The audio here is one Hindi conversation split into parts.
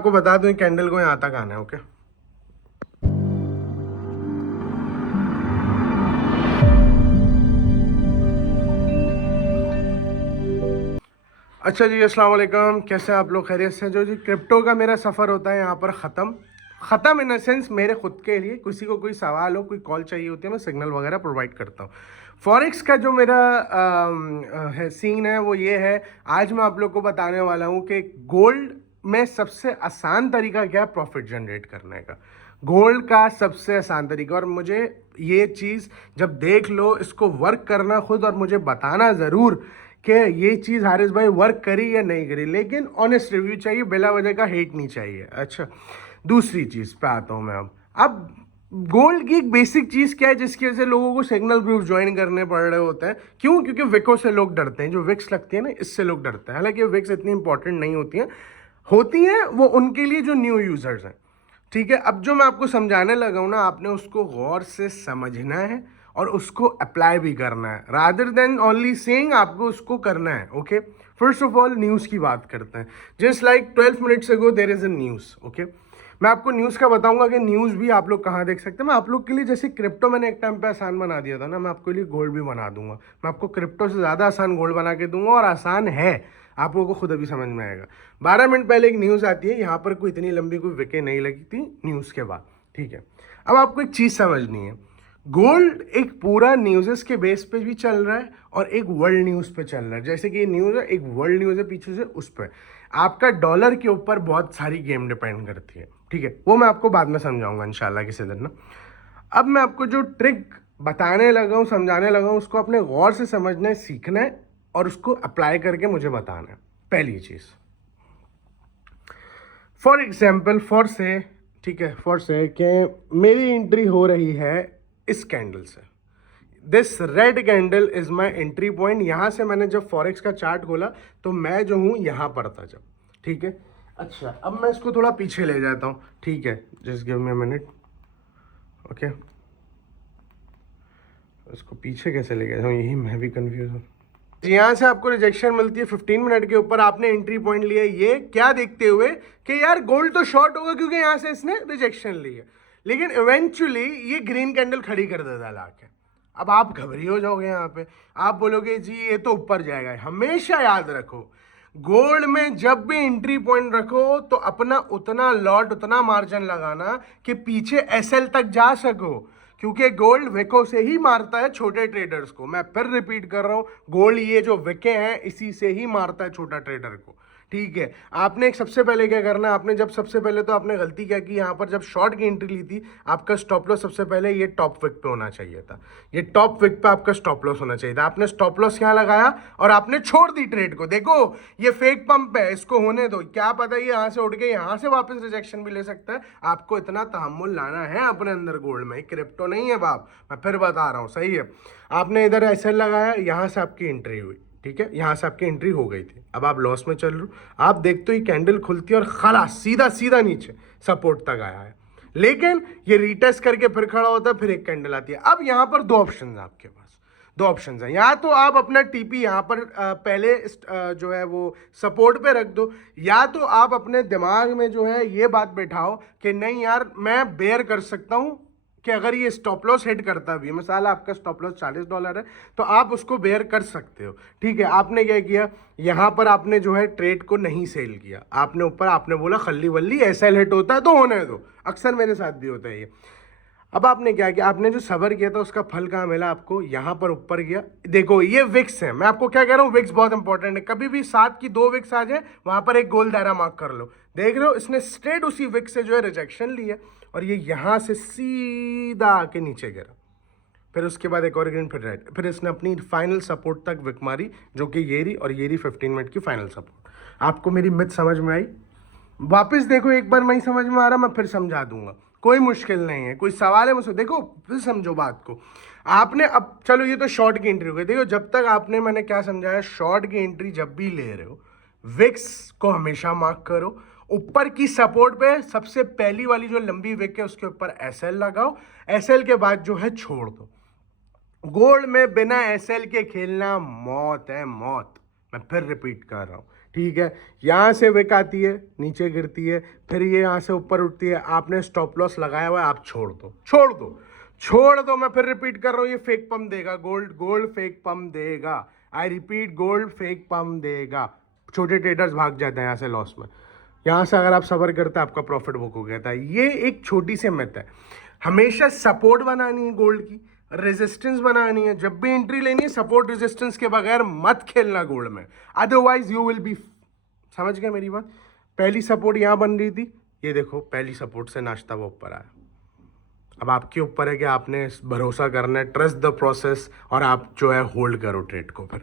आपको बता दूं कैंडल को यहाँ तक आना है। ओके, अच्छा जी, अस्सलाम वालेकुम। कैसे हैं आप लोग? खैरियत से? जो जी क्रिप्टो का मेरा सफ़र होता है यहाँ पर ख़त्म इन सेंस मेरे खुद के लिए। किसी को कोई सवाल हो, कोई कॉल चाहिए होती है, मैं सिग्नल वगैरह प्रोवाइड करता हूँ। फॉरेक्स का जो मेरा सीन है वो ये है। आज मैं आप लोग को बताने वाला हूँ कि गोल्ड में सबसे आसान तरीका क्या है प्रॉफिट जनरेट करने का। गोल्ड का सबसे आसान तरीका, और मुझे ये चीज़ जब देख लो इसको वर्क करना खुद और मुझे बताना ज़रूर कि ये चीज़ हारिस भाई वर्क करी या नहीं करी, लेकिन ऑनेस्ट रिव्यू चाहिए, बिला वजह का हेट नहीं चाहिए। अच्छा, दूसरी चीज़ पे आता हूँ मैं। अब गोल्ड की एक बेसिक चीज़ क्या है जिसकी वजह से लोगों को सिग्नल ग्रुप ज्वाइन करने पड़ रहे होते हैं? क्यों? क्योंकि विको से लोग डरते हैं। जो विक्स लगती है ना, इससे लोग डरते हैं। हालांकि विक्स इतनी इंपॉर्टेंट नहीं होती हैं वो उनके लिए जो न्यू यूज़र्स हैं। ठीक है, अब जो मैं आपको समझाने लगा हूँ ना, आपने उसको गौर से समझना है और उसको अप्लाई भी करना है, रादर देन ओनली सेइंग। आपको उसको करना है। Okay, first of all news की बात करते हैं। Just like 12 minutes ago there is a news. Okay, मैं आपको न्यूज़ का बताऊंगा कि न्यूज़ भी आप लोग कहाँ देख सकते हैं। मैं आप लोग के लिए जैसे क्रिप्टो मैंने एक टाइम पे आसान बना दिया था ना, मैं आपके लिए गोल्ड भी बना दूंगा। मैं आपको क्रिप्टो से ज़्यादा आसान गोल्ड बना के दूंगा, और आसान है, आप लोगों को खुद अभी समझ में आएगा। 12 मिनट पहले एक न्यूज़ आती है, यहाँ पर कोई इतनी लंबी कोई विकेट नहीं लगी थी न्यूज़ के बाद। ठीक है, अब आपको एक चीज़ समझनी है। गोल्ड एक पूरा न्यूज़ के बेस पे भी चल रहा है और एक वर्ल्ड न्यूज़ पे चल रहा है। जैसे कि ये न्यूज़ है, एक वर्ल्ड न्यूज़ है पीछे से, उस पर आपका डॉलर के ऊपर बहुत सारी गेम डिपेंड करती है। ठीक है, वो मैं आपको बाद में समझाऊंगा इंशाल्लाह किसी दिन ना। अब मैं आपको जो ट्रिक बताने लगा हूँ, समझाने लगा हूँ, उसको अपने गौर से समझना है, सीखना है और उसको अप्लाई करके मुझे बताना है। पहली चीज़, फॉर एग्जाम्पल, ठीक है, फॉर से कि मेरी एंट्री हो रही है इस कैंडल से। This red candle is my entry point. यहाँ से मैंने जब फॉरेक्स का चार्ट खोला तो मैं जो हूँ यहाँ पर था जब। ठीक है, अच्छा, अब मैं इसको थोड़ा पीछे ले जाता हूँ। ठीक है, just give me a minute. Okay, इसको पीछे कैसे ले गया हूँ, यही मैं भी कंफ्यूज हूँ। यहाँ से आपको रिजेक्शन मिलती है 15 मिनट के ऊपर। आपने एंट्री पॉइंट लिया ये क्या देखते हुए कि यार गोल्ड तो शॉर्ट होगा क्योंकि यहाँ से इसने रिजेक्शन ली है, लेकिन इवेंचुअली ये ग्रीन कैंडल खड़ी कर देता है लाके। अब आप घबरी हो जाओगे, यहाँ पे आप बोलोगे जी ये तो ऊपर जाएगा। हमेशा याद रखो, गोल्ड में जब भी एंट्री पॉइंट रखो तो अपना उतना लॉट, उतना मार्जिन लगाना कि पीछे एसएल तक जा सको, क्योंकि गोल्ड विको से ही मारता है छोटे ट्रेडर्स को। मैं फिर रिपीट कर रहा हूं, गोल्ड ये जो विके हैं इसी से ही मारता है छोटा ट्रेडर को। ठीक है, आपने एक सबसे पहले क्या करना है, आपने जब सबसे पहले तो आपने गलती क्या की, यहाँ पर जब शॉर्ट की एंट्री ली थी, आपका स्टॉप लॉस सबसे पहले ये टॉप विक पे होना चाहिए था। ये टॉप विक पे आपका स्टॉप लॉस होना चाहिए था। आपने स्टॉप लॉस यहाँ लगाया और आपने छोड़ दी ट्रेड को। देखो ये फेक पंप है, इसको होने दो, क्या पता ये यहाँ से उठ के यहाँ से वापस रिजेक्शन भी ले सकता है। आपको इतना तहम्मुल लाना है अपने अंदर। गोल्ड में क्रिप्टो नहीं है बाप, मैं फिर बता रहा हूँ। सही है, आपने इधर ऐसे लगाया, यहाँ से आपकी एंट्री हुई। ठीक है, यहाँ से आपकी एंट्री हो गई थी, अब आप लॉस में चल रहे हो। आप देखते हो ये कैंडल खुलती है और खलास सीधा सीधा नीचे सपोर्ट तक आया है, लेकिन ये रीटेस्ट करके फिर खड़ा होता है, फिर एक कैंडल आती है। अब यहाँ पर दो ऑप्शन है आपके पास, दो ऑप्शन है। या तो आप अपना टीपी यहाँ पर पहले जो है वो सपोर्ट पे रख दो, या तो आप अपने दिमाग में जो है ये बात बैठाओ कि नहीं यार मैं बेयर कर सकता हूँ कि अगर ये स्टॉप लॉस हिट करता भी है, मिसाल आपका स्टॉप लॉस $40 है, तो आप उसको बेयर कर सकते हो। ठीक है, आपने क्या किया, यहाँ पर आपने जो है ट्रेड को नहीं सेल किया, आपने ऊपर आपने बोला खल्ली वल्ली ऐसा हिट होता है तो होने दो। अक्सर मेरे साथ भी होता है ये। अब आपने क्या किया, आपने जो सबर किया था उसका फल कहाँ मिला आपको, यहाँ पर ऊपर गया। देखो ये विक्स है, मैं आपको क्या कह रहा हूँ, विक्स बहुत इंपॉर्टेंट है। कभी भी 7 की 2 विक्स आ जाए वहां पर एक गोल दायरा मार्क कर लो। देख रहे हो, इसने स्ट्रेट उसी विक्स से जो है रिजेक्शन ली है और ये यहाँ से सीधा आके नीचे गिरा। फिर उसके बाद एक और ग्रीन, फिर रेड, फिर इसने अपनी फाइनल सपोर्ट तक विक मारी, जो कि ये रही, और ये रही 15 मिनट की फाइनल सपोर्ट। आपको मेरी मिथ समझ में आई? वापस देखो एक बार, नहीं समझ में आ रहा मैं फिर समझा दूंगा, कोई मुश्किल नहीं है। कोई सवाल है मुझसे, देखो फिर समझो बात को। आपने अब चलो ये तो शॉर्ट की एंट्री हो गई। देखो जब तक आपने, मैंने क्या समझाया, शॉर्ट की एंट्री जब भी ले रहे हो विक्स को हमेशा मार्क करो। ऊपर की सपोर्ट पे सबसे पहली वाली जो लंबी विक है उसके ऊपर एसएल लगाओ, एसएल के बाद जो है छोड़ दो। गोल्ड में बिना एसएल के खेलना मौत है, मौत। मैं फिर रिपीट कर रहा हूं, ठीक है, यहाँ से विक आती है, नीचे गिरती है, फिर ये यहाँ से ऊपर उठती है, आपने स्टॉप लॉस लगाया हुआ है, आप छोड़ दो। मैं फिर रिपीट कर रहा हूँ, ये फेक पम्प देगा, गोल्ड फेक पम्प देगा। I repeat, gold fake pump देगा। छोटे ट्रेडर्स भाग जाते हैं यहाँ से लॉस में। यहाँ से अगर आप सबर करते हैं, आपका प्रॉफिट बुक हो गया था। ये एक छोटी सी मिथ है। हमेशा सपोर्ट बनानी है गोल्ड की, रेजिस्टेंस बनानी है। जब भी एंट्री लेनी है, सपोर्ट रेजिस्टेंस के बगैर मत खेलना गोल्ड में, अदरवाइज यू विल बी। समझ गए मेरी बात? पहली सपोर्ट यहाँ बन रही थी, ये देखो पहली सपोर्ट से नाश्ता वो ऊपर आया। अब आपके ऊपर है कि आपने भरोसा करना है, ट्रस्ट द प्रोसेस, और आप जो है होल्ड करो ट्रेड को। फिर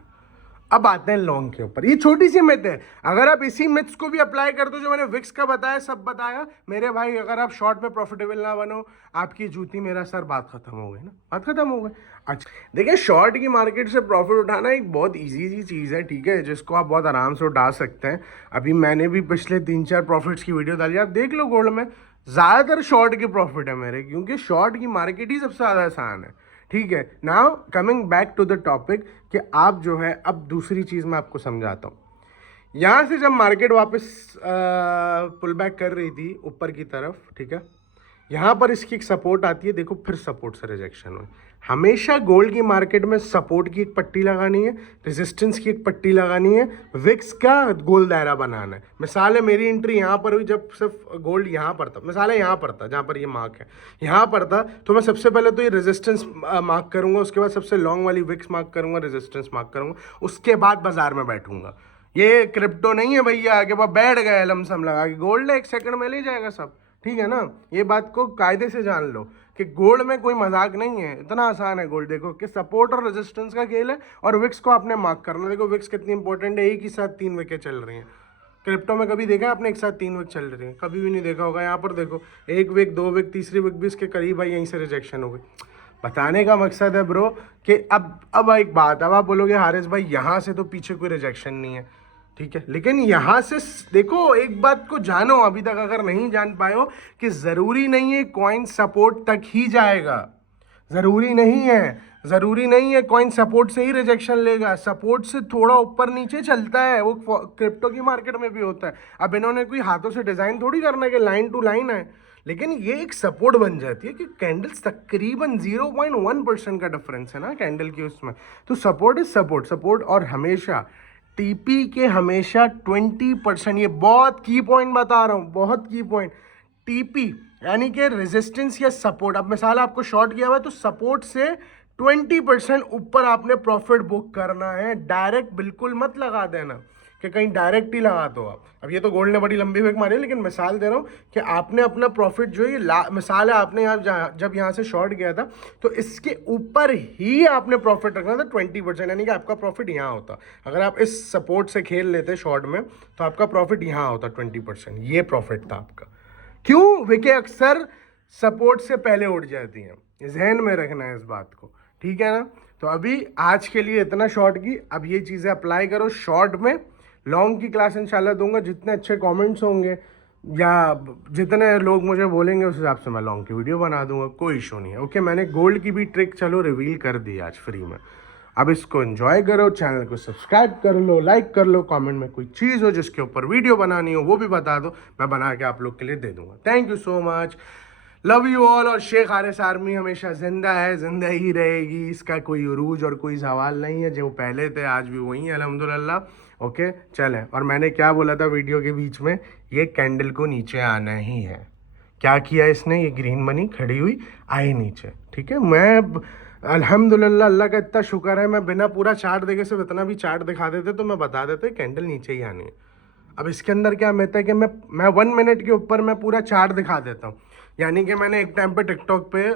अब आते हैं लॉन्ग के ऊपर। ये छोटी सी मिथ है, अगर आप इसी मिथ्स को भी अप्लाई कर दो जो मैंने विक्स का बताया, सब बताया मेरे भाई, अगर आप शॉर्ट में प्रॉफिटेबल ना बनो, आपकी जूती मेरा सर, बात खत्म हो गई ना, बात खत्म हो गई। अच्छा देखिए, शॉर्ट की मार्केट से प्रॉफिट उठाना एक बहुत ईजी सी चीज़ है, ठीक है, जिसको आप बहुत आराम से उठा सकते हैं। अभी मैंने भी पिछले 3-4 प्रॉफिट्स की वीडियो डाली, आप देख लो। गोल्ड में ज़्यादातर शॉर्ट के प्रॉफिट है मेरे, क्योंकि शॉर्ट की मार्केट ही सबसे ज़्यादा आसान है। ठीक है, now coming back to the topic, कि आप जो है, अब दूसरी चीज़ मैं आपको समझाता हूँ। यहाँ से जब मार्केट वापस पुल बैक कर रही थी ऊपर की तरफ, ठीक है, यहाँ पर इसकी एक सपोर्ट आती है, देखो फिर सपोर्ट से रिजेक्शन हुई। हमेशा गोल्ड की मार्केट में सपोर्ट की एक पट्टी लगानी है, रेजिस्टेंस की एक पट्टी लगानी है, विक्स का गोल दायरा बनाना है। मिसाल है, मेरी एंट्री यहाँ पर हुई जब सिर्फ गोल्ड यहाँ पर था, मिसाल है यहाँ पर था, जहाँ पर ये मार्क है यहाँ पर था, तो मैं सबसे पहले तो ये रेजिस्टेंस मार्क करूँगा, उसके बाद सबसे लॉन्ग वाली विक्स मार्क करूँगा, रेजिस्टेंस मार्क करूँगा, उसके बाद बाजार में बैठूंगा। ये क्रिप्टो नहीं है भैया कि वह बैठ गए लमसम लगा के, गोल्ड 1 सेकंड में ले जाएगा सब, ठीक है ना। ये बात को कायदे से जान लो कि गोल्ड में कोई मजाक नहीं है, इतना आसान है गोल्ड। देखो कि सपोर्ट और रेजिस्टेंस का खेल है, और विक्स को आपने मार्क करना। देखो विक्स कितनी इंपॉर्टेंट है, एक ही साथ 3 विकेट चल रही हैं। क्रिप्टो में कभी देखा आपने एक साथ 3 विक चल रही है? कभी भी नहीं देखा होगा। यहाँ पर देखो 1 विक, 2 विक, तीसरी विक भी इसके करीब आई, यहीं से रिजेक्शन हो गई। बताने का मकसद है ब्रो कि अब एक बात, अब आप बोलोगे हारिस भाई यहाँ से तो पीछे कोई रिजेक्शन नहीं है, ठीक है, लेकिन यहाँ से देखो, एक बात को जानो, अभी तक अगर नहीं जान पाए हो, कि ज़रूरी नहीं है कॉइन सपोर्ट तक ही जाएगा। ज़रूरी नहीं है कॉइन सपोर्ट से ही रिजेक्शन लेगा। सपोर्ट से थोड़ा ऊपर नीचे चलता है, वो क्रिप्टो की मार्केट में भी होता है। अब इन्होंने कोई हाथों से डिज़ाइन थोड़ी करना है कि लाइन टू लाइन है, लेकिन ये एक सपोर्ट बन जाती है कि कैंडल्स तकरीबन 0.1% का डिफरेंस है ना कैंडल की उसमें। तो सपोर्ट इज सपोर्ट। और हमेशा टीपी के हमेशा 20%, ये बहुत की पॉइंट बता रहा हूँ, बहुत की पॉइंट। टीपी यानी कि रेजिस्टेंस या सपोर्ट, अब मिसाल आपको शॉर्ट किया हुआ है तो सपोर्ट से 20% ऊपर आपने प्रॉफिट बुक करना है। डायरेक्ट बिल्कुल मत लगा देना कि कहीं डायरेक्ट ही लगा दो आप। अब ये तो गोल्ड ने बड़ी लंबी विक मारी, लेकिन मिसाल दे रहा हूँ कि आपने अपना प्रॉफिट जो है, मिसाल है आपने जब यहाँ से शॉर्ट गया था तो इसके ऊपर ही आपने प्रॉफिट रखना था 20%, यानी कि आपका प्रॉफिट यहाँ होता। अगर आप इस सपोर्ट से खेल लेते शॉर्ट में तो आपका प्रॉफिट यहाँ होता 20%। ये प्रॉफिट था आपका। क्यों? विकेट अक्सर सपोर्ट से पहले उठ जाती हैं, जहन में रखना है इस बात को, ठीक है ना। तो अभी आज के लिए इतना शॉर्ट की। अब ये चीज़ें अप्लाई करो शॉर्ट में। लॉन्ग की क्लास इंशाल्लाह दूंगा, जितने अच्छे कमेंट्स होंगे या जितने लोग मुझे बोलेंगे उस हिसाब से मैं लॉन्ग की वीडियो बना दूंगा, कोई इशू नहीं है। ओके, मैंने गोल्ड की भी ट्रिक चलो रिवील कर दी आज फ्री में। अब इसको एंजॉय करो, चैनल को सब्सक्राइब कर लो, लाइक कर लो, कमेंट में कोई चीज़ हो जिसके ऊपर वीडियो बनानी हो वो भी बता दो, मैं बना के आप लोग के लिए दे दूंगा। Thank you so much, love you all. और शेख हारिस आर्मी हमेशा जिंदा है, जिंदा ही रहेगी, इसका कोई उरूज और कोई सवाल नहीं है। जो पहले थे आज भी वही है अल्हम्दुलिल्लाह। ओके चलें। और मैंने क्या बोला था वीडियो के बीच में, ये कैंडल को नीचे आना ही है। क्या किया इसने, ये ग्रीन मनी खड़ी हुई आई नीचे, ठीक है। मैं अल्हम्दुलिल्लाह, अल्लाह का इतना शुक्र है, मैं बिना पूरा चार्ट देखे सिर्फ इतना भी चार्ट दिखा देते तो मैं बता देते कैंडल नीचे ही आनी है। अब इसके अंदर क्या मिथ है कि मैं 1 मिनट के ऊपर मैं पूरा चार्ट दिखा देता हूँ। यानी कि मैंने एक टाइम पे टिकटॉक पे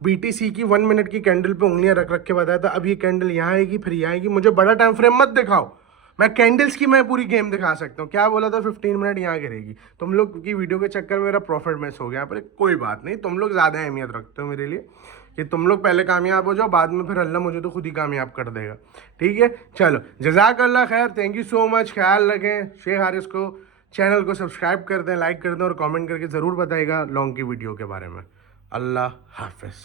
BTC की 1 मिनट की कैंडल पे उंगलियां रख के बताया था, अब ये कैंडल यहाँ आएगी फिर यहाँ आएगी। मुझे बड़ा टाइम फ्रेम मत दिखाओ, मैं कैंडल्स की मैं पूरी गेम दिखा सकता हूँ। क्या बोला था, 15 मिनट यहाँ गिरेगी। तुम लोग की वीडियो के चक्कर में मेरा प्रॉफिट मिस हो गया, पर कोई बात नहीं, तुम लोग ज़्यादा अहमियत रखते हो मेरे लिए कि तुम लोग पहले कामयाब हो जाओ, बाद में फिर अल्लाह मुझे तो खुद ही कामयाब कर देगा, ठीक है। चलो, जज़ाकल्लाह खैर, थैंक यू सो मच। ख्याल रखें। शेख हारिस को चैनल को सब्सक्राइब कर दें, लाइक कर दें और कमेंट करके ज़रूर बताइएगा लॉन्ग की वीडियो के बारे में। अल्लाह हाफ़िज़।